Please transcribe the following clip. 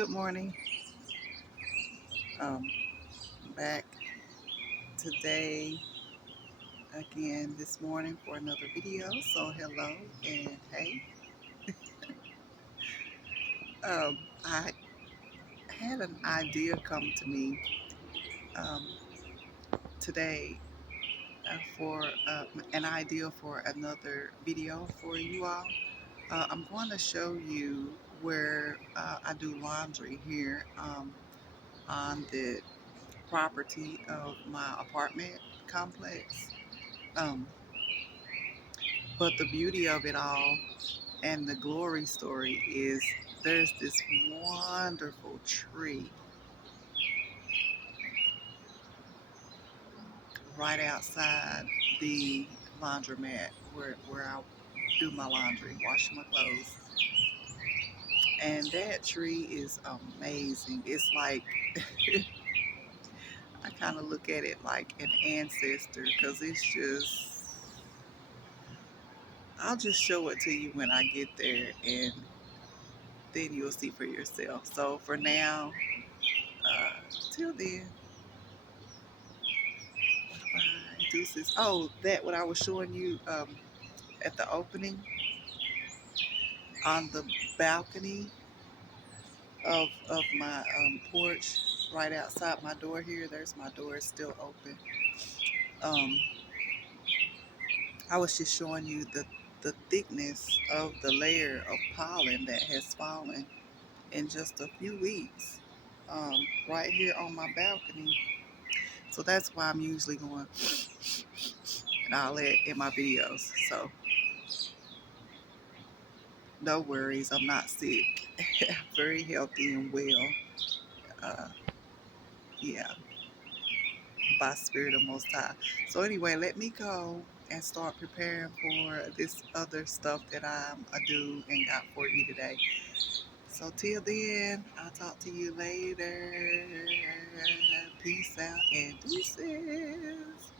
Good morning. Um, back today again this morning for another video. So hello and hey. I had an idea come to me um, today for an idea for another video for you all. I'm going to show you where I do laundry here on the property of my apartment complex. Um, but the beauty of it all and the glory story is there's this wonderful tree right outside the laundromat where I do my laundry, wash my clothes. And that tree is amazing. It's like, I kind of look at it like an ancestor because it's just, I'll just show it to you when I get there and then you'll see for yourself. So for now, uh, till then, deuces. Oh, that what I was showing you at the opening on the balcony of my porch right outside my door here. There's my door, it's still open. Um, I was just showing you the thickness of the layer of pollen that has fallen in just a few weeks right here on my balcony. So that's why I'm usually going and all that in my videos. So no worries, I'm not sick. I'm very healthy and well. Uh, yeah, by spirit of Most High. So anyway, let me go and start preparing for this other stuff that I'm a do and got for you today. So till then, I'll talk to you later. Peace out and deuces.